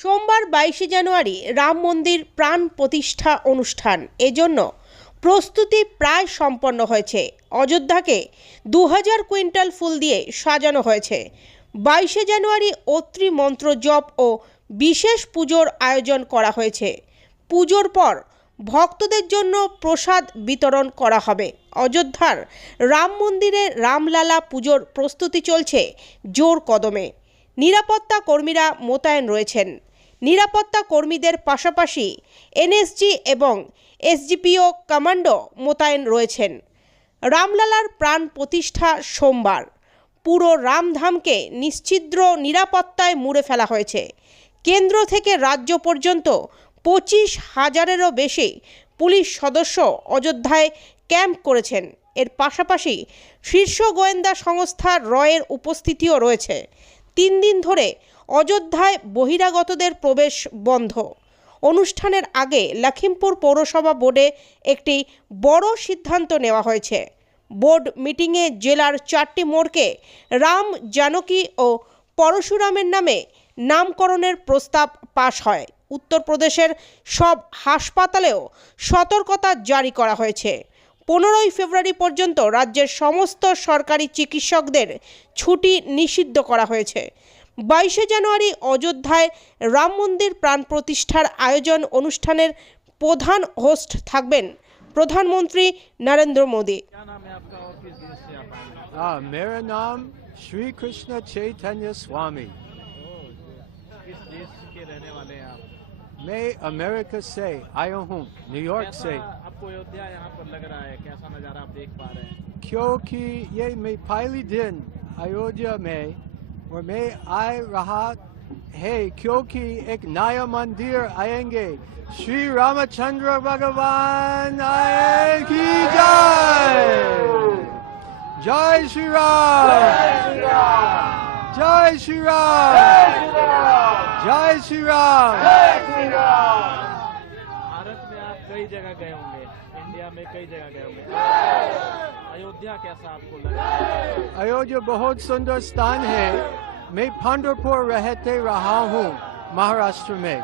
সোমবার বাইশে জানুয়ারি রাম মন্দির প্রাণ প্রতিষ্ঠা অনুষ্ঠান। এজন্য প্রস্তুতি প্রায় সম্পন্ন হয়েছে। অযোধ্যাকে দু হাজার কুইন্টাল ফুল দিয়ে সাজানো হয়েছে। বাইশে জানুয়ারি অত্রি মন্ত্র জপ ও বিশেষ পুজোর আয়োজন করা হয়েছে। পুজোর পর ভক্তদের জন্য প্রসাদ বিতরণ করা হবে। অযোধ্যার রাম মন্দিরে রামলালা পুজোর প্রস্তুতি চলছে জোর কদমে। নিরাপত্তা কর্মীরা মোতায়েন রয়েছেন। নিরাপত্তা কর্মীদের পাশাপাশি এনএসজি এবং এসজিপিও কমান্ডো মোতায়েন রয়েছেন। রামলালার প্রাণ প্রতিষ্ঠা সোমবার। পুরো রামধামকে নিশ্চিদ্র নিরাপত্তায় মুড়ে ফেলা হয়েছে। কেন্দ্র থেকে রাজ্য পর্যন্ত পঁচিশ হাজারেরও বেশি পুলিশ সদস্য অযোধ্যায় ক্যাম্প করেছেন। এর পাশাপাশি শীর্ষ গোয়েন্দা সংস্থা রয়ের উপস্থিতিও রয়েছে। তিন দিন ধরে অযোধ্যায় বহিরাগতদের প্রবেশ বন্ধ। অনুষ্ঠানের আগে লখিমপুর পৌরসভা বোর্ডে একটি বড় সিদ্ধান্ত নেওয়া হয়েছে। বোর্ড মিটিংয়ে জেলার চারটি মোড়কে রাম জানকী ও পরশুরামের নামে নামকরণের প্রস্তাব পাশ হয়। উত্তরপ্রদেশের সব হাসপাতালেও সতর্কতা জারি করা হয়েছে। পনেরোই ফেব্রুয়ারি পর্যন্ত রাজ্যের সমস্ত সরকারি চিকিৎসকদের ছুটি নিষিদ্ধ করা হয়েছে বাইশে জানুয়ারি অযোধ্যায় রাম মন্দির প্রাণ প্রতিষ্ঠার আয়োজন অনুষ্ঠানের প্রধান হোস্ট থাকবেন প্রধানমন্ত্রী নরেন্দ্র মোদী क्या नाम है आपका और किस देश से आप आए हैं? हाँ मेरा नाम श्री कृष्ण चैतन्य स्वामी किस देश के रहने वाले हैं आप मैं अमेरिका से आया हूँ न्यूयॉर्क कैसा से आपको अयोध्या यहाँ पर लग रहा है? कैसा नज़ारा आप देख पा रहे हैं? क्योंकि ये मैं पहली दिन अयोध्या में और मैं आ रहा है क्योंकि एक नया मंदिर आएँगे। श्री रामचंद्र भगवान आए की जय। जय श्री राम। जय श्री राम। जय श्री राम। भारत में आप कई जगह गए होंगे। इंडिया में कई जगह गए होंगे। अयोध्या कैसा आपको लगा? अयोध्या बहुत सुंदर स्थान है। मैं पंडरपुर रहते रहा हूँ महाराष्ट्र में।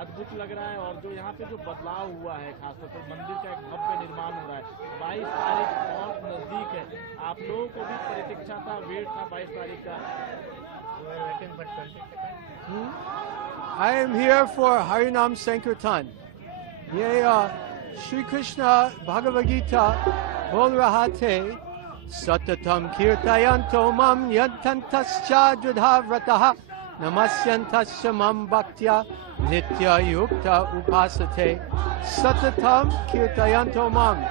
अद्भुत लग रहा है और जो यहाँ पे जो बदलाव हुआ है खासतौर पर मंदिर का एक भव्य निर्माण हो रहा है। बाईस तारीख बहुत नज़दीक है। आप लोगों को भी प्रतीक्षा था वेट था बाईस तारीख का? I am here for Harinam Sankirtan. ये अ, श्री कृष्ण भगवद गीता बोल रहा थे सततम कीर्तयन्तो मम यन्तन्तश्चाजुधा व्रतः नमस्यन्तस्य मम भक्त्या नित्ययुक्त उपासते सततम कीर्तयन्तो मम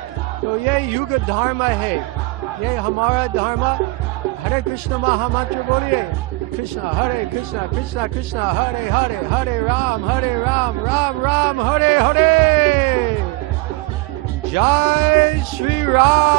तो ये युग धर्म है ये हमारा धर्म हरे कृष्ण महामंत्र बोलिए कृष्ण हरे कृष्ण कृष्ण कृष्ण हरे हरे हरे राम हरे राम राम राम हरे हरे जय श्री राम